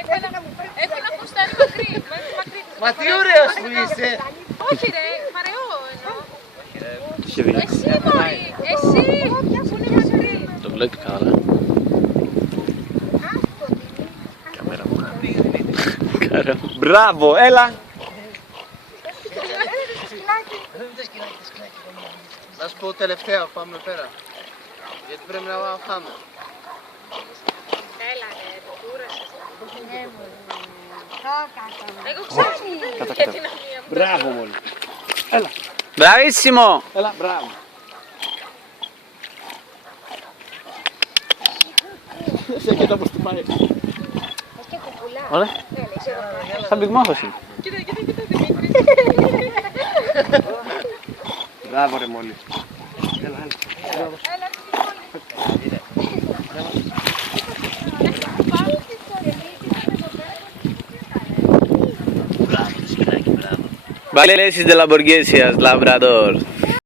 Έχω ένα φουστάνι μακρύ. Μα τι ωραίος που είσαι. Όχι ρε, παρεό εννοώ. Εσύ μωρή, εσύ που είναι μακρύ. Το βλέπει καλά. Κάμερα μου. Κάρα. Μπράβο, έλα. Να σου πω τελευταία, πάμε πέρα. Γιατί πρέπει να φάμε. Έλα ρε, το κούρασες. Εγώ ξέρω για την αμία μου. Μπράβο, μόλι. Έλα. Μπραβίσιμο. Έλα, μπράβο. Σε κοιτά πως του πάει. Ωραία. Σαν πυγμάχος είναι. Κοίτα, Δημήτρη. Μπράβο ρε μόλι. Έλα, έλα. Vale, lesis de la burguesía, labrador.